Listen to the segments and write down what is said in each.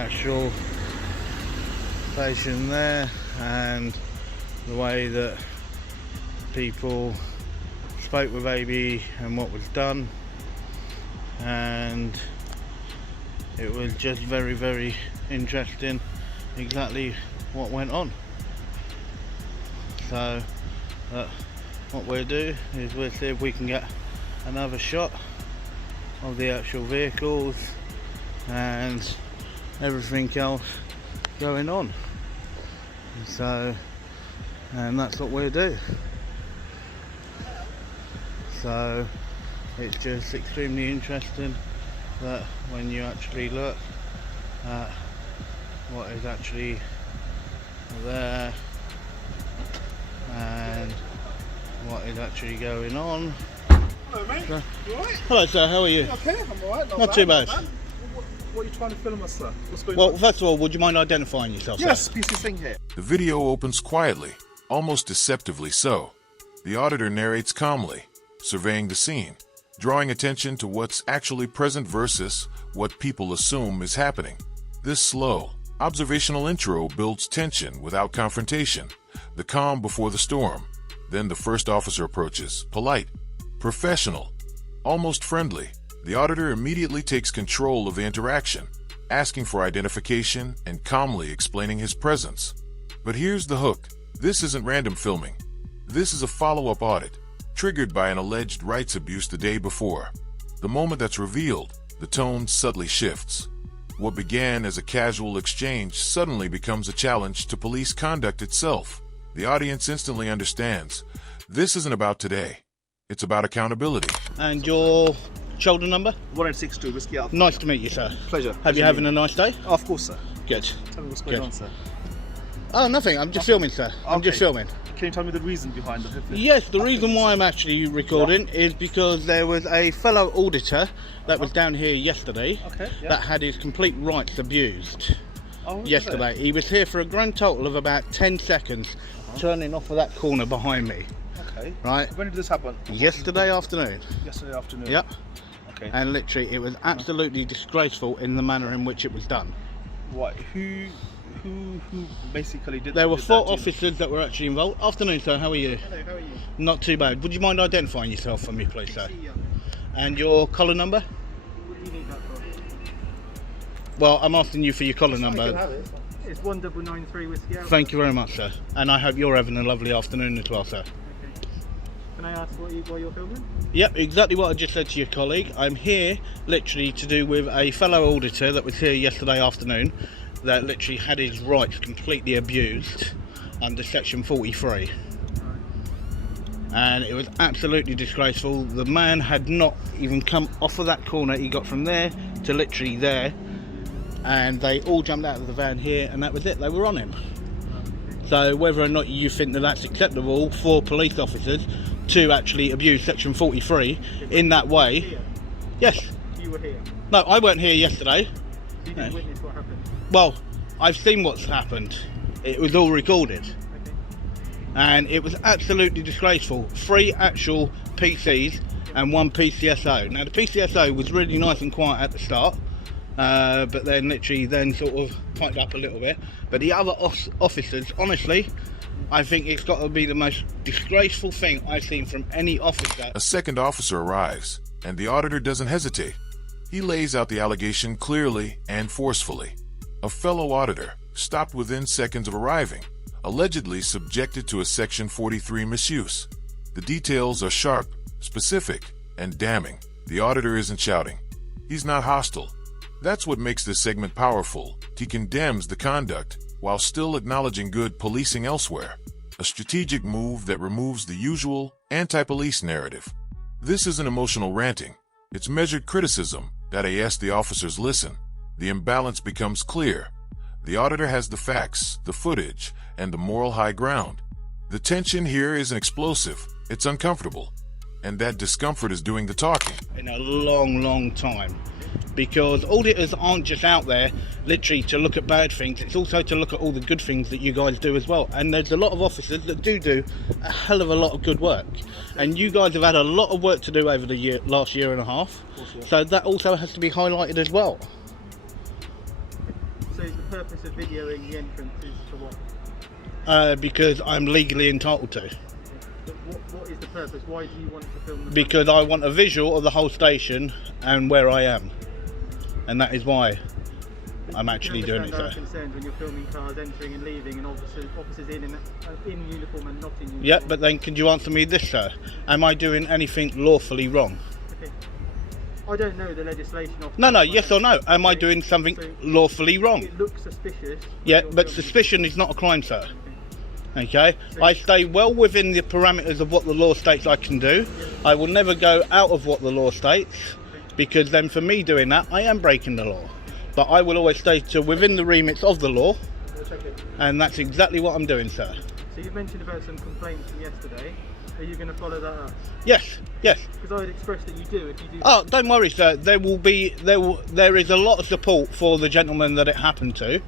Actual station there, and the way that people spoke with AB and what was done, and it was just very, very interesting exactly what went on. So what we'll do is we'll see if we can get another shot of the actual vehicles and everything else going on. So, and that's what we'll do. So it's just extremely interesting that when you actually look at what is actually there and what is actually going on. Hello mate, you alright? Hello sir, how are you? Okay, I'm alright, not too bad. What are you trying to film us, sir? What's going Well, on? first of all, would you mind identifying yourself, Yes, sir? piece of thing here. The video opens quietly, almost deceptively so. The auditor narrates calmly, surveying the scene, drawing attention to what's actually present versus what people assume is happening. This slow, observational intro builds tension without confrontation, the calm before the storm. Then the first officer approaches, polite, professional, almost friendly. The auditor immediately takes control of the interaction, asking for identification and calmly explaining his presence. But here's the hook. This isn't random filming. This is a follow-up audit, triggered by an alleged rights abuse the day before. The moment that's revealed, the tone subtly shifts. What began as a casual exchange suddenly becomes a challenge to police conduct itself. The audience instantly understands. This isn't about today. It's about accountability. And your shoulder number? 1862 Whiskey Alpha. Nice to meet you, sir. Pleasure. Have you having a nice day? Oh, of course, sir. Good. Tell me what's going Good. on, sir. Oh, nothing. I'm just filming, sir. I'm just filming. Can you tell me the reason behind it? Yes, the reason why I'm actually recording is because there was a fellow auditor that was down here yesterday that had his complete rights abused yesterday. He was here for a grand total of about 10 seconds, turning off of that corner behind me. Okay. Right. When did this happen? Yesterday afternoon. Yesterday afternoon. Yep. Okay. And literally, it was absolutely disgraceful in the manner in which it was done. What? Who basically did? There were did 4 that to you? officers that were actually involved. Afternoon, sir. How are you? Hello. How are you? Not too bad. Would you mind identifying yourself for me, please, sir? Yeah. And your collar number? What do you need that for? Well, I'm asking you for your collar number. It's 1993 Whiskey Alpha. Thank you very much, sir. And I hope you're having a lovely afternoon as well, sir. Can I ask why you're filming? Yep, exactly what I just said to your colleague. I'm here literally to do with a fellow auditor that was here yesterday afternoon that literally had his rights completely abused under section 43. And it was absolutely disgraceful. The man had not even come off of that corner. He got from there to literally there, and they all jumped out of the van here, and that was it. They were on him. So whether or not you think that that's acceptable for police officers to actually abuse section 43 in that way, yes. You were here. No, I weren't here yesterday. You didn't witness what happened. Well, I've seen what's happened. It was all recorded. Okay. And it was absolutely disgraceful. 3 actual PCs and 1 PCSO. Now the PCSO was really nice and quiet at the start, but then literally then sort of tightened up a little bit. But the other officers, honestly, I think it's got to be the most disgraceful thing I've seen from any officer. A second officer arrives, and the auditor doesn't hesitate. He lays out the allegation clearly and forcefully. A fellow auditor, stopped within seconds of arriving, allegedly subjected to a section 43 misuse. The details are sharp, specific, and damning. The auditor isn't shouting. He's not hostile. That's what makes this segment powerful. He condemns the conduct while still acknowledging good policing elsewhere. A strategic move that removes the usual anti-police narrative. This isn't emotional ranting. It's measured criticism that asks the officers listen. The imbalance becomes clear. The auditor has the facts, the footage, and the moral high ground. The tension here isn't explosive. It's uncomfortable. And that discomfort is doing the talking. In a long, long time. Because auditors aren't just out there literally to look at bad things, it's also to look at all the good things that you guys do as well. And there's a lot of officers that do a hell of a lot of good work. And you guys have had a lot of work to do over the last year and a half. So that also has to be highlighted as well. So the purpose of videoing the entrance is for what? Because I'm legally entitled to. But what is the purpose? Why do you want to film the Because I want a visual of the whole station and where I am. And that is why I'm actually doing it, sir. sir. Concerned when you're filming cars entering and leaving and officers in uniform and not in uniform. Yeah, but then can you answer me this, sir? Am I doing anything lawfully wrong? Okay. I don't know the legislation of... No, yes or no? Am I doing something lawfully wrong? It looks suspicious. Yeah, but suspicion is not a crime, sir. Okay? I stay well within the parameters of what the law states I can do. I will never go out of what the law states, because then for me doing that, I am breaking the law. But I will always stay to within the remits of the law, and that's exactly what I'm doing, sir. So you've mentioned about some complaints from yesterday. Are you going to follow that up? Yes. Because I would express that you do if you do. Oh, don't worry, sir. There is a lot of support for the gentleman that it happened to. Yeah.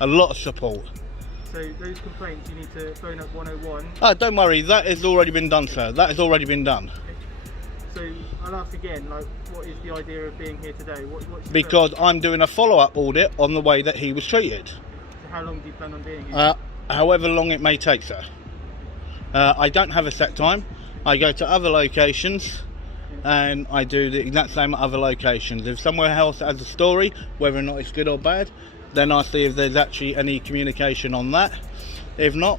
A lot of support. So those complaints, you need to phone up 101. Oh, don't worry. That has already been done, sir. That has already been done. So I'll ask again, like, what is the idea of being here today? What's your Because purpose? I'm doing a follow-up audit on the way that he was treated. So how long do you plan on being here? However long it may take, sir. I don't have a set time. I go to other locations and I do the exact same at other locations. If somewhere else has a story, whether or not it's good or bad, then I see if there's actually any communication on that. If not,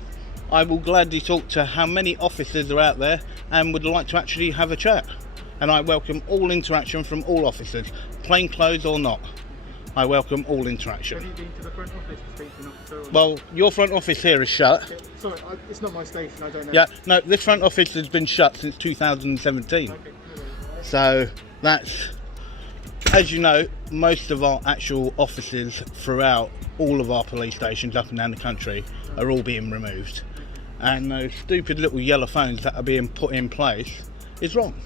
I will gladly talk to how many officers are out there and would like to actually have a chat. And I welcome all interaction from all officers, plain clothes or not. I welcome all interaction. Have you been to the front office to speak to an officer? Or Well, your front office here is shut. okay. Sorry, it's not my station, I don't know. Yeah, no, this front office has been shut since 2017. Okay, no worries. So that's, as you know, most of our actual offices throughout all of our police stations up and down the country are all being removed. And those stupid little yellow phones that are being put in place is wrong.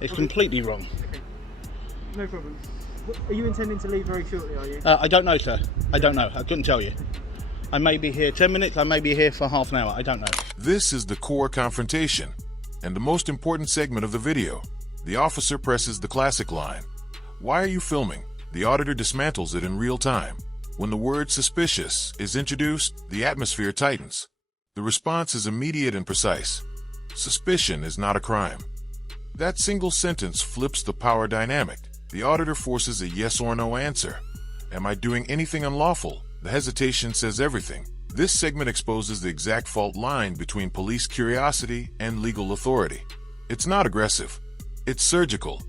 It's completely wrong. Okay. No problem. Are you intending to leave very shortly, are you? I don't know, sir. I don't know. I couldn't tell you. I may be here 10 minutes, I may be here for half an hour. I don't know. This is the core confrontation, and the most important segment of the video. The officer presses the classic line. Why are you filming? The auditor dismantles it in real time. When the word suspicious is introduced, the atmosphere tightens. The response is immediate and precise. Suspicion is not a crime. That single sentence flips the power dynamic. The auditor forces a yes or no answer. Am I doing anything unlawful? The hesitation says everything. This segment exposes the exact fault line between police curiosity and legal authority. It's not aggressive. It's surgical.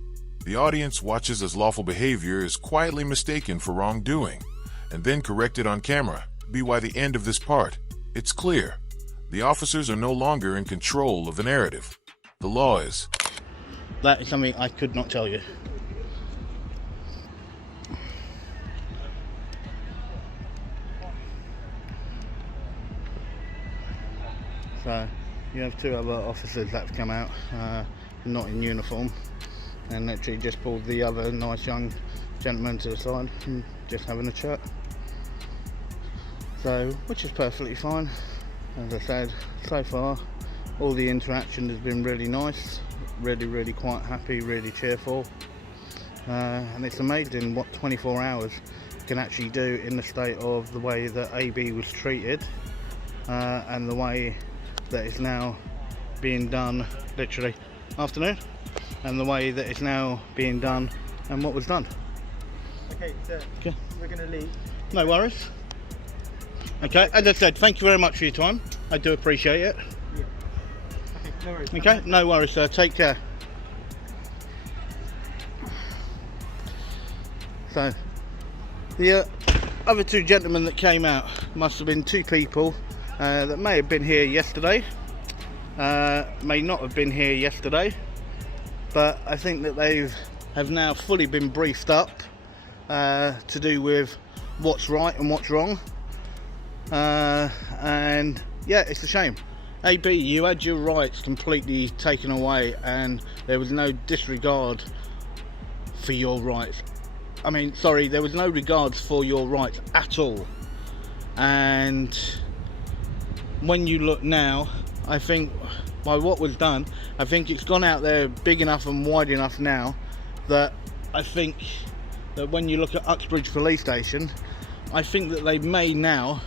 The audience watches as lawful behavior is quietly mistaken for wrongdoing, and then corrected on camera. By the end of this part, it's clear. The officers are no longer in control of the narrative. The law is. That is something I could not tell you. So you have two other officers that have come out, not in uniform, and literally just pulled the other nice young gentleman to the side and just having a chat. So, which is perfectly fine. As I said, so far all the interaction has been really nice, really quite happy, really cheerful, and it's amazing what 24 hours can actually do in the state of the way that AB was treated, and the way that it's now being done, literally afternoon, and the way that it's now being done and what was done. Okay, so Okay. we're going to leave. No worries. Okay, as I said, thank you very much for your time. I do appreciate it. Yeah. Okay, no worries. Okay, no worries, sir. Take care. So, the other two gentlemen that came out must have been two people that may have been here yesterday, may not have been here yesterday, but I think that have now fully been briefed up to do with what's right and what's wrong, and yeah, it's a shame. AB, you had your rights completely taken away and there was no disregard for your rights. I mean, sorry, there was no regards for your rights at all. And when you look now, I think by what was done, I think it's gone out there big enough and wide enough now that I think that when you look at Uxbridge police station, I think that they may now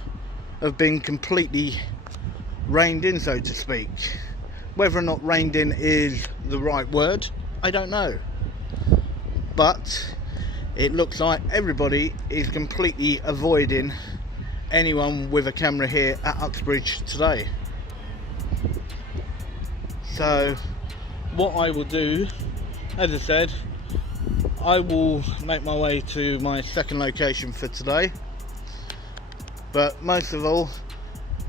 have been completely reined in, so to speak. Whether or not reined in is the right word, I don't know. But it looks like everybody is completely avoiding anyone with a camera here at Uxbridge today. So what I will do, as I said, I will make my way to my second location for today. But most of all,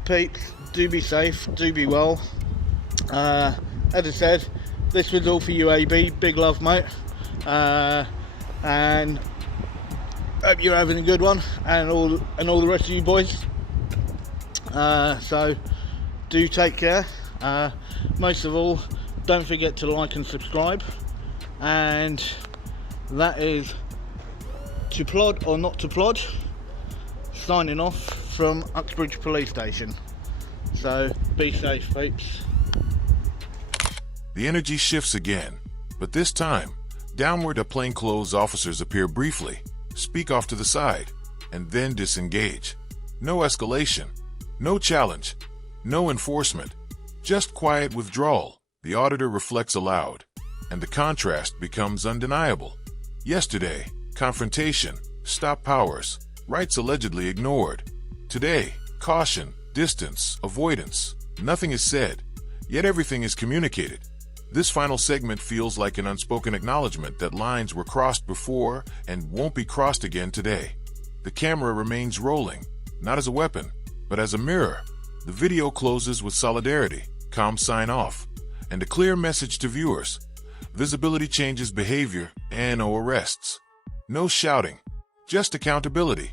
peeps, do be safe, do be well. As I said, this was all for you, AB. Big love, mate. And hope you're having a good one, and all the rest of you boys. So do take care. Most of all, don't forget to like and subscribe. And that is to plod or not to plod. Signing off from Uxbridge Police Station. So be safe, peeps. The energy shifts again, but this time, downward a plainclothes officers appear briefly, speak off to the side, and then disengage. No escalation, no challenge, no enforcement, just quiet withdrawal. The auditor reflects aloud, and the contrast becomes undeniable. Yesterday, confrontation, stop powers, rights allegedly ignored. Today, caution, distance, avoidance. Nothing is said, yet everything is communicated. This final segment feels like an unspoken acknowledgement that lines were crossed before and won't be crossed again today. The camera remains rolling, not as a weapon, but as a mirror. The video closes with solidarity, calm sign off, and a clear message to viewers. Visibility changes behavior and no arrests. No shouting, just accountability.